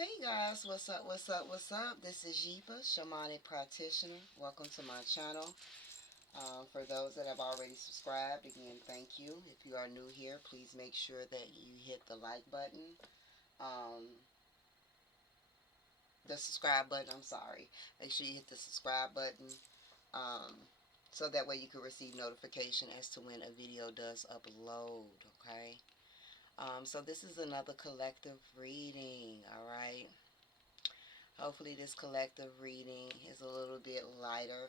Hey guys, what's up, what's up, what's up? This is Yepa, Shamanic Practitioner. Welcome to my channel. For those that have already subscribed, again, thank you. If you are new here, please make sure that you hit the like button. Um, the subscribe button, I'm sorry. Make sure you hit the subscribe button. Um, so that way you can receive notification as to when a video does upload, okay? So this is another collective reading, alright? Hopefully this collective reading is a little bit lighter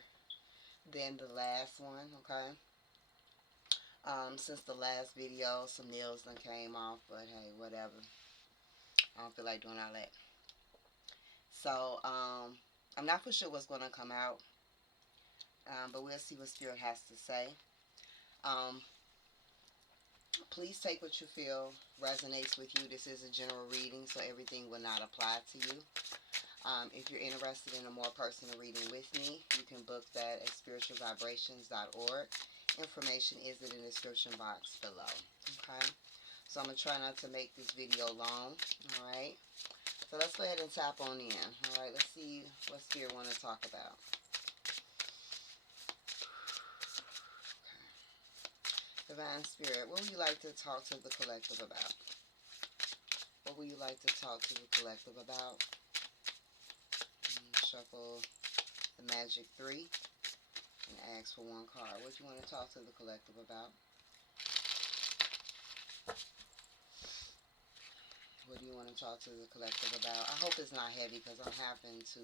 than the last one, okay? Since the last video, some nails done came off, but hey, whatever. I don't feel like doing all that. So, I'm not for sure what's going to come out, but we'll see what Spirit has to say. Um, please take what you feel resonates with you. This is a general reading, so everything will not apply to you. If you're interested in a more personal reading with me, you can book that at spiritualvibrations.org. Information is in the description box below. Okay? So I'm going to try not to make this video long. Alright? So let's go ahead and tap on in. Alright, let's see what Spirit want to talk about. Divine Spirit, what would you like to talk to the collective about? What would you like to talk to the collective about? Shuffle the Magic 3 and ask for one card. What do you want to talk to the collective about? What do you want to talk to the collective about? I hope it's not heavy because I'm having to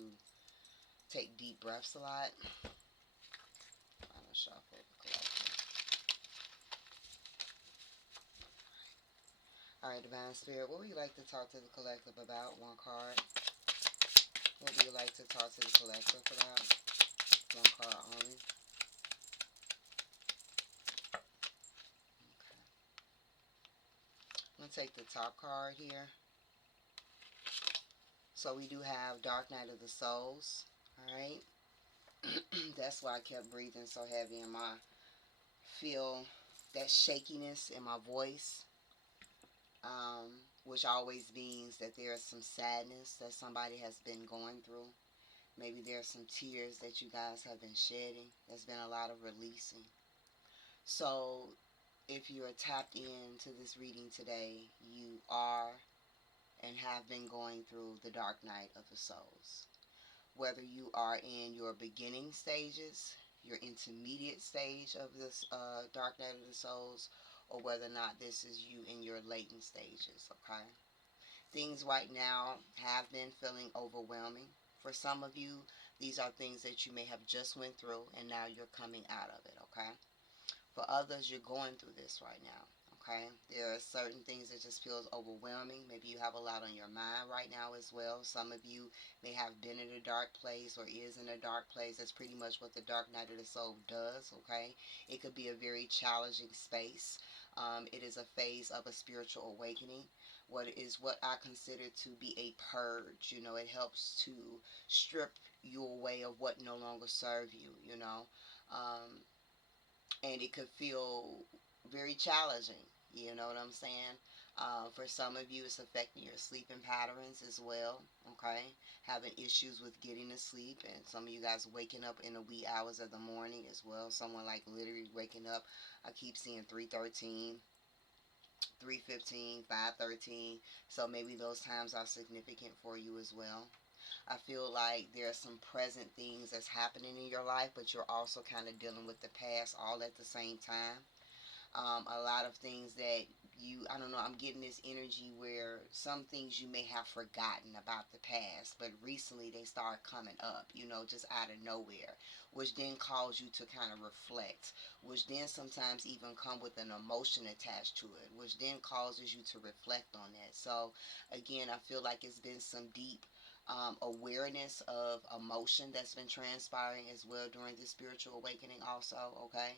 take deep breaths a lot. I'm going to shuffle the collective. Alright, Divine Spirit, what would you like to talk to the collective about? One card. What would you like to talk to the collective about? One card only. Okay. I'm going to take the top card here. So we do have Dark Night of the Souls. Alright. That's why I kept breathing so heavy in my feel that shakiness in my voice, which always means that there is some sadness that somebody has been going through. Maybe there's some tears that you guys have been shedding. There's been a lot of releasing. So if you are tapped into this reading today, you are and have been going through the dark night of the souls. Whether you are in your beginning stages, your intermediate stage of this dark night of the souls, or whether or not this is you in your latent stages, okay? Things right now have been feeling overwhelming. For some of you, these are things that you may have just went through and now you're coming out of it, okay? For others, you're going through this right now. Okay, there are certain things that just feels overwhelming. Maybe you have a lot on your mind right now as well. Some of you may have been in a dark place or is in a dark place. That's pretty much what the dark night of the soul does. Okay, it could be a very challenging space. It is a phase of a spiritual awakening. What I consider to be a purge. You know, it helps to strip you away of what no longer serve you. You know. And it could feel very challenging. You know what I'm saying? For some of you, it's affecting your sleeping patterns as well. Okay, having issues with getting to sleep, and some of you guys waking up in the wee hours of the morning as well. Someone like literally waking up. I keep seeing 3:13. 3:15, 5:13. So maybe those times are significant for you as well. I feel like there are some present things that's happening in your life, but you're also kind of dealing with the past all at the same time. A lot of things that I don't know, I'm getting this energy where some things you may have forgotten about the past, but recently they start coming up, you know, just out of nowhere, which then calls you to kind of reflect, which then sometimes even come with an emotion attached to it, which then causes you to reflect on that. So again, I feel like it's been some deep awareness of emotion that's been transpiring as well during this spiritual awakening also, okay?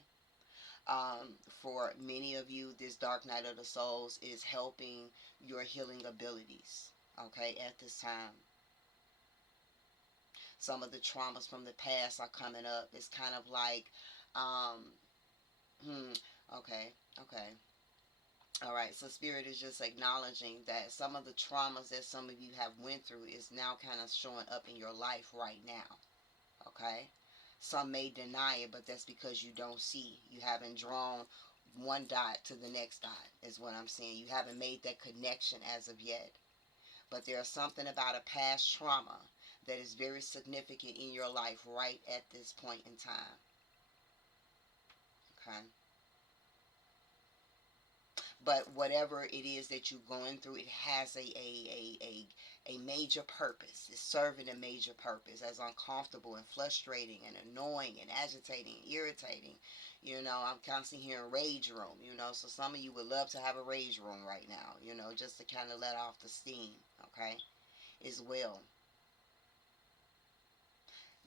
For many of you, this dark night of the souls is helping your healing abilities, okay, at this time. Some of the traumas from the past are coming up. It's kind of like, um, okay, okay. All right, so Spirit is just acknowledging that some of the traumas that some of you have went through is now kind of showing up in your life right now. Okay, some may deny it, but that's because you don't see. You haven't drawn one dot to the next dot, is what I'm saying. You haven't made that connection as of yet. But there's something about a past trauma that is very significant in your life right at this point in time. Okay. But whatever it is that you're going through, it has a major purpose. It's serving a major purpose. As uncomfortable and frustrating and annoying and agitating and irritating, I'm constantly hearing rage room. So some of you would love to have a rage room right now, just to kind of let off the steam. Okay, as well.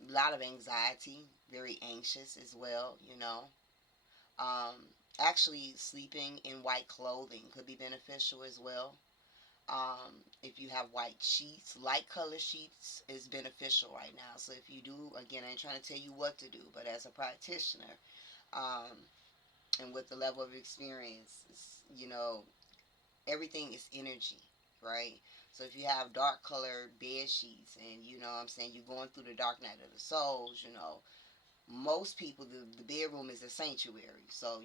A lot of anxiety, very anxious as well. um, Actually, sleeping in white clothing could be beneficial as well. If you have white sheets, light color sheets is beneficial right now. So if you do, again, I ain't trying to tell you what to do, but as a practitioner, um, and with the level of experience, everything is energy, right? So if you have dark colored bed sheets and what I'm saying, you're going through the dark night of the souls, most people, the bedroom is a sanctuary. So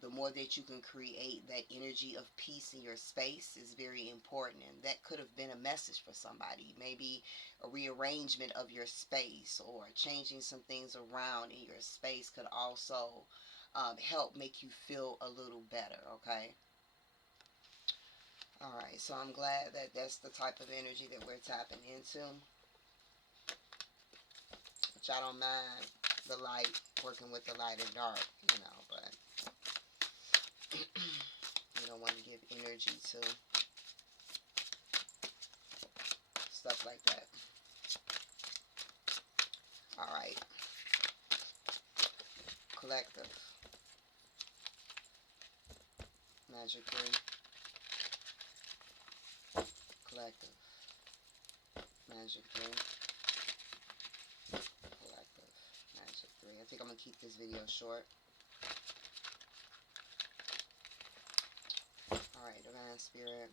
the more that you can create that energy of peace in your space is very important, and that could have been a message for somebody. Maybe a rearrangement of your space or changing some things around in your space could also help make you feel a little better. Okay. All right, so I'm glad that that's the type of energy that we're tapping into, which I don't mind the light, working with the light and dark, but you don't want to give energy to stuff like that. All right, collective, magic 3, collective, magic 3, collective, magic 3. I think I'm going to keep this video short. All right, divine spirit.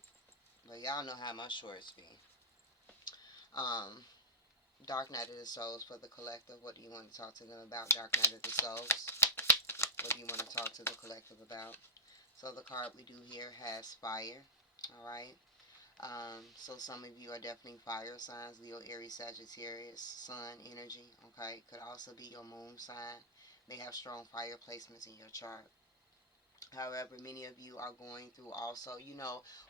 But y'all know how my shorts be. Dark Night of the Souls for the collective. What do you want to talk to them about? Dark Night of the Souls. What do you want to talk to the collective about? So the card we do here has fire. All right. So some of you are definitely fire signs: Leo, Aries, Sagittarius, Sun energy. Okay. Could also be your moon sign. May have strong fire placements in your chart. However, many of you are going through also,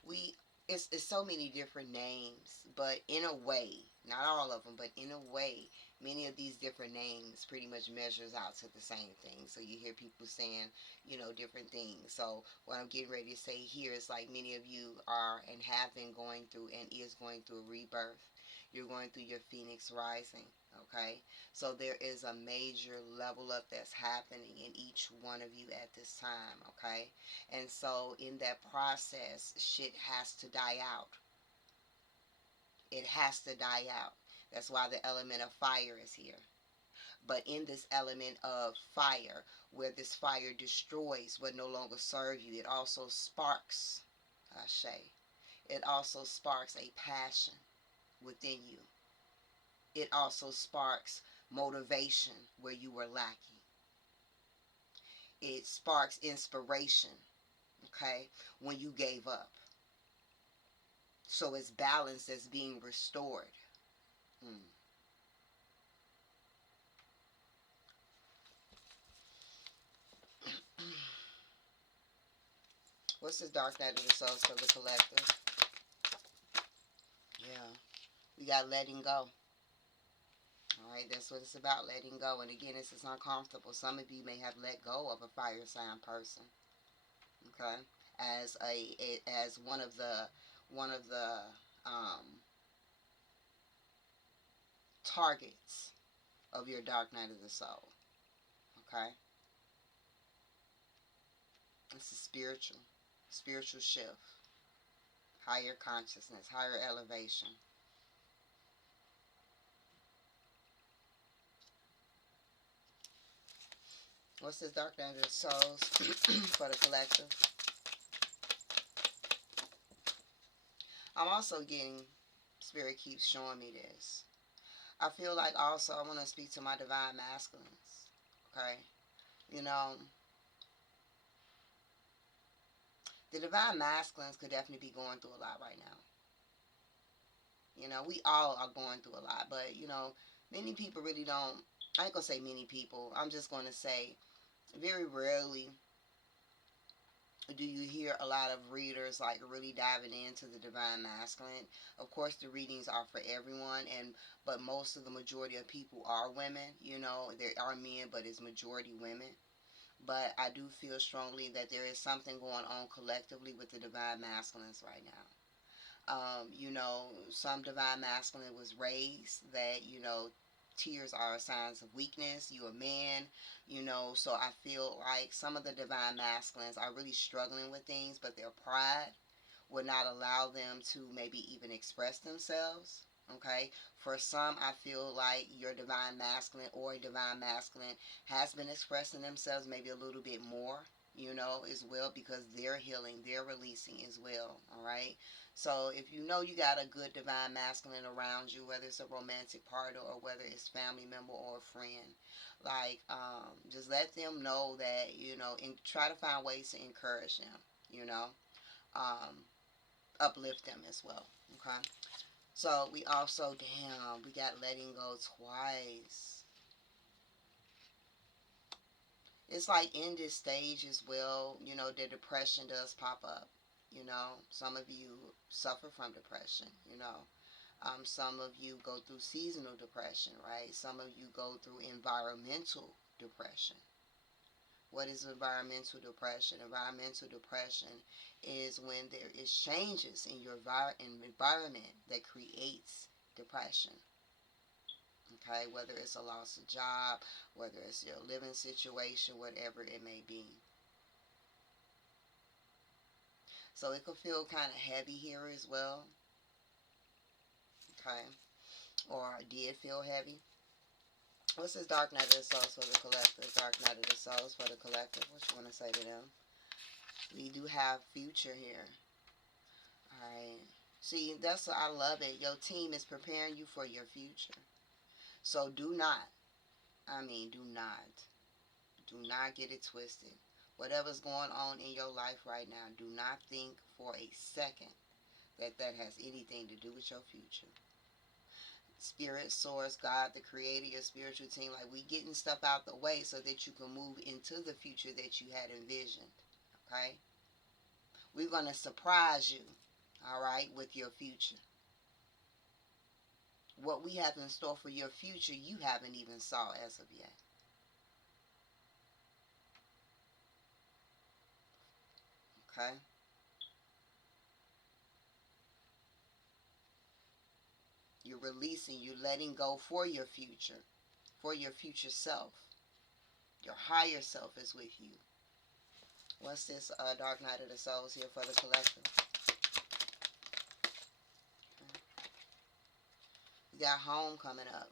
we it's so many different names, but in a way, not all of them, but in a way, many of these different names pretty much measures out to the same thing. So you hear people saying, different things. So what I'm getting ready to say here is like many of you are and have been going through and is going through a rebirth. You're going through your phoenix rising. Okay, so there is a major level up that's happening in each one of you at this time. Okay, and so in that process, shit has to die out. It has to die out. That's why the element of fire is here. But in this element of fire, where this fire destroys what no longer serves you, it also sparks, Ashe. It also sparks a passion within you. It also sparks motivation where you were lacking. It sparks inspiration, okay, when you gave up. So it's balance that's being restored. Hmm. What's this dark night of the souls for the collective? Yeah, we got letting go. All right, that's what it's about, letting go. And again, this is uncomfortable. Some of you may have let go of a fire sign person. Okay, as one of the um, targets of your dark night of the soul. Okay, it's a spiritual shift, higher consciousness, higher elevation. What's this dark night of the souls for the collective? I'm also getting, Spirit keeps showing me this. I feel like also I want to speak to my divine masculines. Okay? You know, the divine masculines could definitely be going through a lot right now. We all are going through a lot, but many people really don't. I ain't gonna say many people. I'm just gonna say very rarely do you hear a lot of readers like really diving into the divine masculine. Of course, the readings are for everyone, and but most of the majority of people are women. There are men, but it's majority women. But I do feel strongly that there is something going on collectively with the divine masculines right now. Some divine masculine was raised that, tears are signs of weakness. You a man, so I feel like some of the divine masculines are really struggling with things, but their pride would not allow them to maybe even express themselves. Okay, for some, I feel like your divine masculine or a divine masculine has been expressing themselves maybe a little bit more, as well, because they're healing, they're releasing as well. All right, so if you got a good divine masculine around you, whether it's a romantic partner or whether it's family member or a friend, like just let them know that and try to find ways to encourage them. You know. Um, Uplift them as well. Okay. So we also, damn, we got letting go twice. It's like in this stage as well, the depression does pop up. Some of you suffer from depression. Some of you go through seasonal depression, right? Some of you go through environmental depression. What is environmental depression? Environmental depression is when there is changes in your environment that creates depression. Okay, whether it's a loss of job, whether it's your living situation, whatever it may be. So it could feel kind of heavy here as well. Okay, or did feel heavy. What's this Dark Night of the Souls for the collective? Dark Night of the Souls for the collective. What you want to say to them? We do have future here. Alright. See, that's what I love it. Your team is preparing you for your future. So do not, do not get it twisted. Whatever's going on in your life right now, do not think for a second that that has anything to do with your future. Spirit, source, God, the creator, your spiritual team, like we getting stuff out the way so that you can move into the future that you had envisioned. Okay? We're going to surprise you, all right, with your future. What we have in store for your future, you haven't even saw as of yet. Okay? You're releasing, you're letting go for your future self. Your higher self is with you. What's this Dark Night of the Souls here for the collective? Okay. You got home coming up.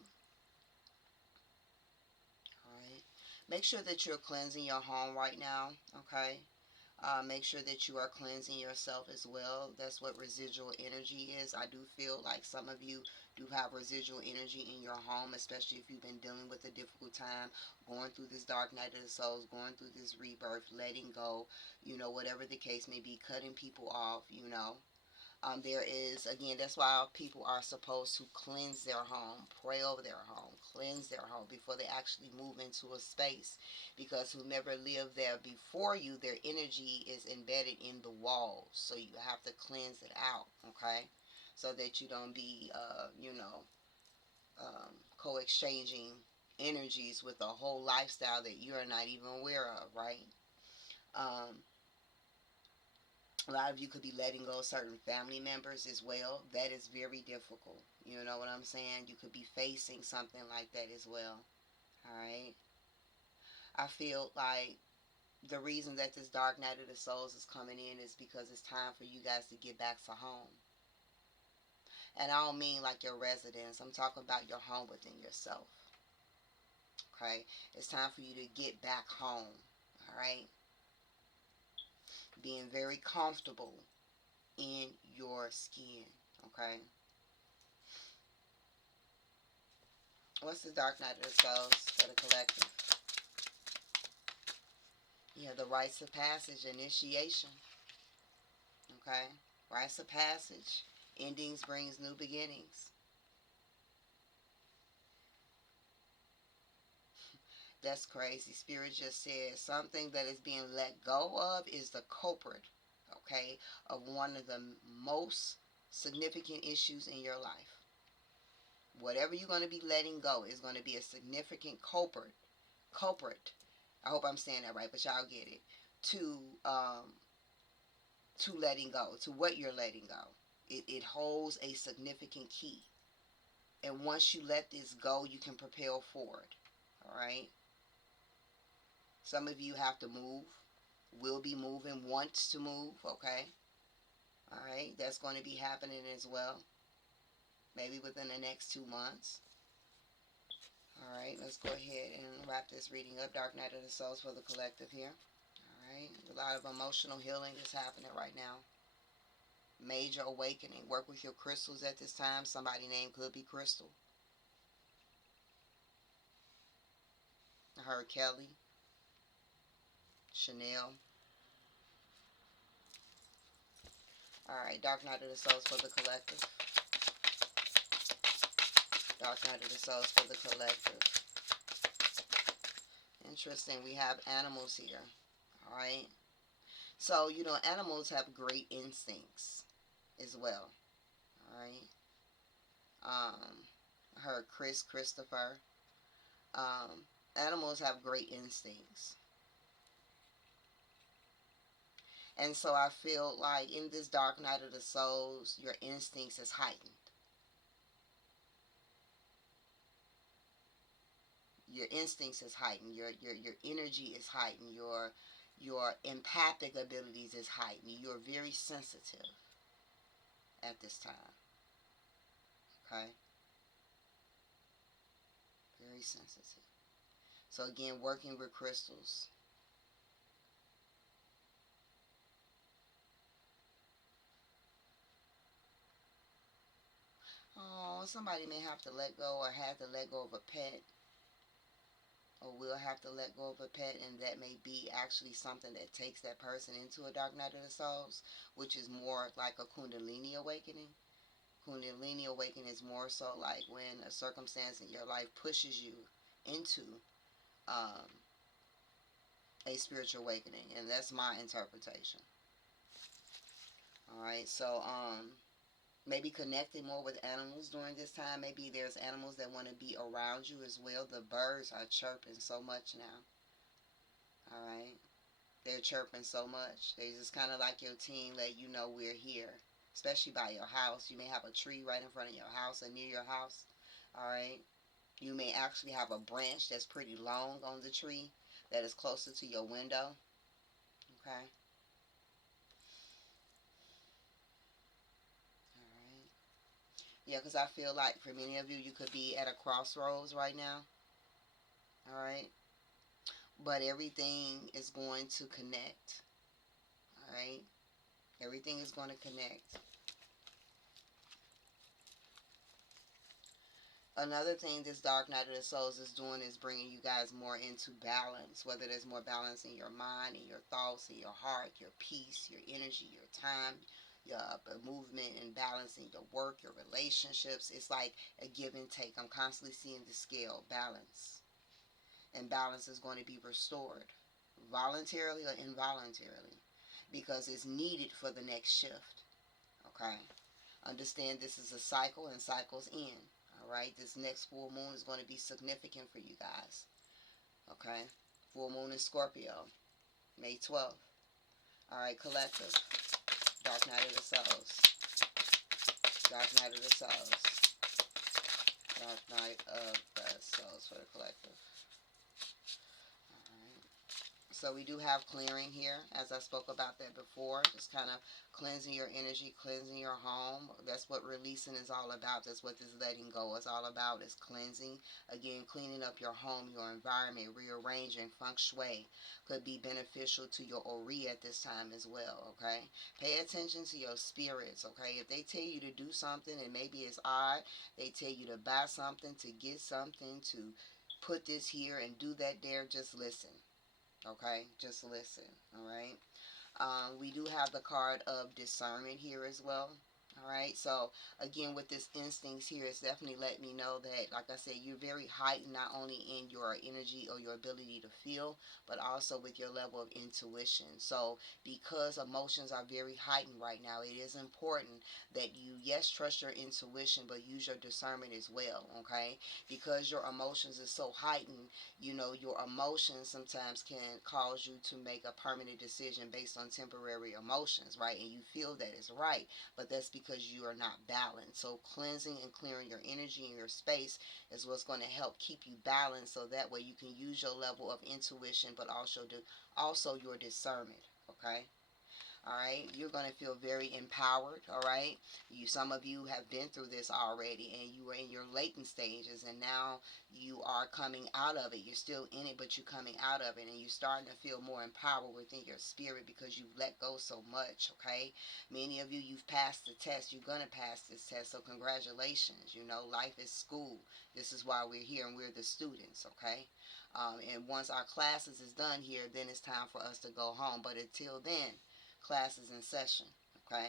Alright. Make sure that you're cleansing your home right now. Okay? Make sure that you are cleansing yourself as well. That's what residual energy is. I do feel like some of you do have residual energy in your home, especially if you've been dealing with a difficult time, going through this dark night of the souls, going through this rebirth, letting go, whatever the case may be, cutting people off. There is, again, that's why people are supposed to cleanse their home, pray over their home, cleanse their home before they actually move into a space. Because whomever lived there before you, their energy is embedded in the walls. So you have to cleanse it out, okay? So that you don't be, co-exchanging energies with a whole lifestyle that you're not even aware of, right? Um, a lot of you could be letting go of certain family members as well. That is very difficult. You know what I'm saying? You could be facing something like that as well. All right. I feel like the reason that this dark night of the souls is coming in is because it's time for you guys to get back to home. And I don't mean like your residence. I'm talking about your home within yourself. Okay. It's time for you to get back home. All right. Being very comfortable in your your skin. Okay. What's the dark night of the souls for the collective? You have the rites of passage, initiation. Okay. Rites of passage. Endings brings new beginnings. That's crazy. Spirit just said something that is being let go of is the culprit, okay, of one of the most significant issues in your life. Whatever you're going to be letting go is going to be a significant culprit. Culprit. I hope I'm saying that right, but y'all get it. To to letting go, to what you're letting go. It holds a significant key. And once you let this go, you can propel forward. All right. Some of you have to move, will be moving, wants to move, okay? All right, that's going to be happening as well, maybe within the next 2 months. All right, let's go ahead and wrap this reading up. Dark Night of the Souls for the collective here. All right, a lot of emotional healing is happening right now. Major awakening. Work with your crystals at this time. Somebody's name could be Crystal. I heard Kelly, Chanel. All right, Dark Night of the Souls for the collective. Dark Night of the Souls for the collective. Interesting. We have animals here. All right. So, animals have great instincts as well. All right. I heard Christopher. Animals have great instincts. And so I feel like in this dark night of the souls, your instincts is heightened. Your instincts is heightened. Your energy is heightened. Your empathic abilities is heightened. You're very sensitive at this time. Okay? Very sensitive. So again, working with crystals. Oh, somebody may have to let go or have to let go of a pet. Or will have to let go of a pet, and that may be actually something that takes that person into a dark night of the souls, which is more like a Kundalini awakening. Kundalini awakening is more so like when a circumstance in your life pushes you into um, a spiritual awakening, and that's my interpretation. All right, so maybe connecting more with animals during this time. Maybe there's animals that want to be around you as well. The birds are chirping so much now. All right. They're chirping so much. They just kind of like your team, let you know we're here. Especially by your house. You may have a tree right in front of your house or near your house. All right. You may actually have a branch that's pretty long on the tree that is closer to your window. Okay. All right. Yeah, because I feel like for many of you, you could be at a crossroads right now. All right. But everything is going to connect. All right. Everything is going to connect. Another thing this dark night of the souls is doing is bringing you guys more into balance, whether there's more balance in your mind, in your thoughts, in your heart, your peace, your energy, your time, your movement and balance in your work, your relationships. It's like a give and take. I'm constantly seeing the scale balance, and balance is going to be restored voluntarily or involuntarily because it's needed for the next shift. Okay. Understand this is a cycle and cycles end. All right. This next full moon is going to be significant for you guys. Okay. Full moon in Scorpio, May 12th. All right. Collective. Dark night of the souls. Dark night of the souls. Dark night of the souls for the collective. All right. So we do have clearing here, as I spoke about that before. Just kind of cleansing your energy, cleansing your home. That's what releasing is all about. That's what this letting go is all about, is cleansing. Again, cleaning up your home, your environment, rearranging, feng shui could be beneficial to your ori at this time as well, okay? Pay attention to your spirits, okay? If they tell you to do something and maybe it's odd, they tell you to buy something, to get something, to put this here and do that there, just listen, okay? Just listen, all right? We do have the card of discernment here as well. All right, so again, with this instincts here, it's definitely letting me know that, like I said, you're very heightened not only in your energy or your ability to feel, but also with your level of intuition. So, because emotions are very heightened right now, it is important that you, yes, trust your intuition, but use your discernment as well, okay? Because your emotions is so heightened, you know, your emotions sometimes can cause you to make a permanent decision based on temporary emotions, right? And you feel that is right, but that's because you are not balanced. So cleansing and clearing your energy and your space is what's going to help keep you balanced, so that way you can use your level of intuition, but also your discernment, okay? All right, you're going to feel very empowered. All right, some of you have been through this already, and you are in your latent stages, and now you are coming out of it. You're still in it, but you're coming out of it, and you're starting to feel more empowered within your spirit because you've let go so much. Okay, many of you, you've passed the test. You're going to pass this test, so congratulations. You know, life is school. This is why we're here, and we're the students. Okay. And once our classes is done here, then it's time for us to go home. But until then, classes in session, okay?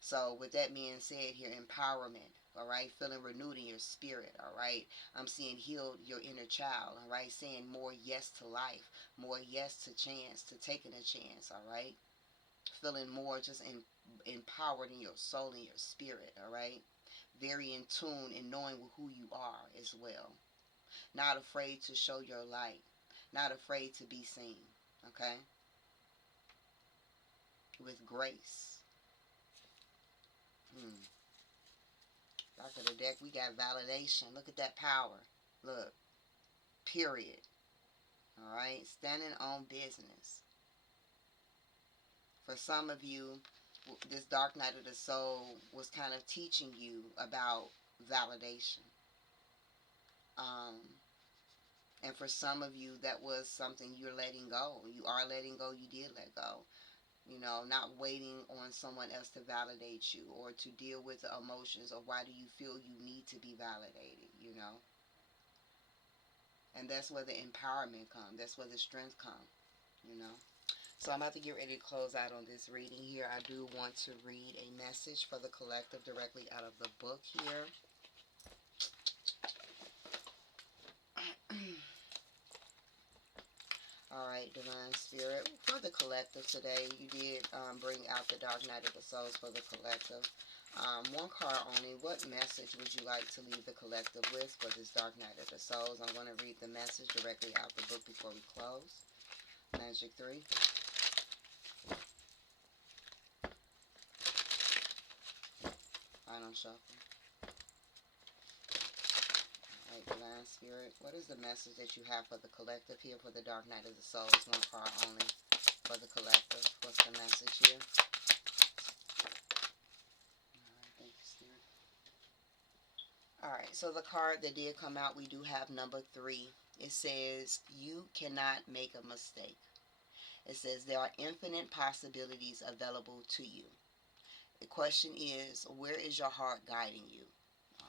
So with that being said here, empowerment, all right? Feeling renewed in your spirit, all right? I'm seeing healed your inner child, all right? Saying more yes to life, more yes to chance, to taking a chance, all right? Feeling more just empowered in your soul and your spirit, all right? Very in tune and knowing who you are as well. Not afraid to show your light, not afraid to be seen, okay? With grace. Back of the deck, we got validation. Look at that power. Look, period. All right, standing on business. For some of you, this dark night of the soul was kind of teaching you about validation. And for some of you, that was something you're letting go. You are letting go. You did let go. You know, not waiting on someone else to validate you or to deal with the emotions of why do you feel you need to be validated, you know. And that's where the empowerment comes. That's where the strength comes, you know. So I'm about to get ready to close out on this reading here. I do want to read a message for the collective directly out of the book here. All right, Divine Spirit, for the collective today, you did bring out the Dark Night of the Souls for the collective. One card only. What message would you like to leave the collective with for this Dark Night of the Souls? I'm going to read the message directly out the book before we close. Magic 3. Final shuffle. Alright, Divine Spirit, what is the message that you have for the collective here for the Dark Night of the Souls? One card only for the collective. What's the message here? Alright, thank you, Spirit. Alright, so the card that did come out, we do have number 3. It says, you cannot make a mistake. It says, there are infinite possibilities available to you. The question is, where is your heart guiding you?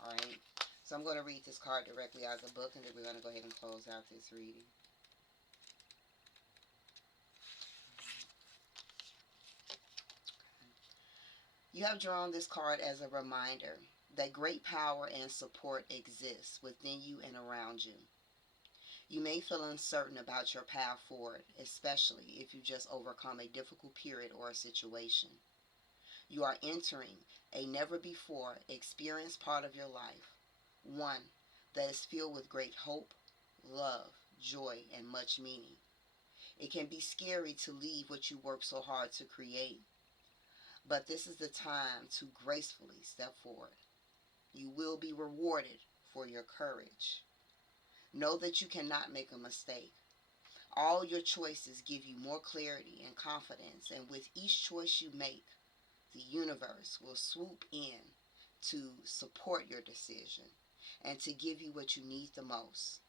Alright. So I'm going to read this card directly out of the book, and then we're going to go ahead and close out this reading. You have drawn this card as a reminder that great power and support exists within you and around you. You may feel uncertain about your path forward, especially if you just overcome a difficult period or a situation. You are entering a never-before experienced part of your life, one that is filled with great hope, love, joy, and much meaning. It can be scary to leave what you worked so hard to create, but this is the time to gracefully step forward. You will be rewarded for your courage. Know that you cannot make a mistake. All your choices give you more clarity and confidence, and with each choice you make, the universe will swoop in to support your decision and to give you what you need the most.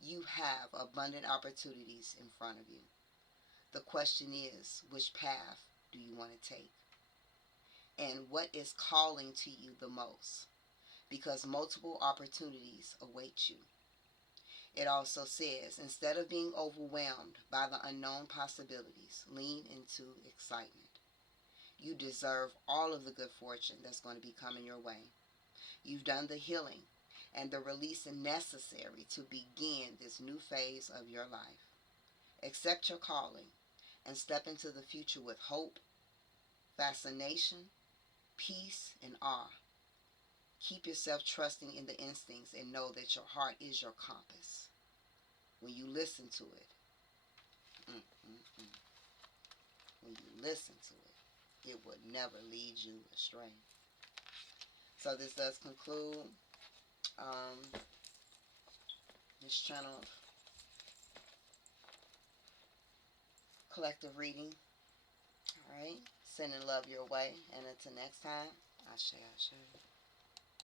You have abundant opportunities in front of you. The question is, which path do you want to take? And what is calling to you the most? Because multiple opportunities await you. It also says, instead of being overwhelmed by the unknown possibilities, lean into excitement. You deserve all of the good fortune that's going to be coming your way. You've done the healing and the releasing necessary to begin this new phase of your life. Accept your calling and step into the future with hope, fascination, peace, and awe. Keep yourself trusting in the instincts and know that your heart is your compass. When you listen to it, when you listen to it, it would never lead you astray. So this does conclude this channel of collective reading. All right, sending love your way, and until next time, Ashe, Ashe.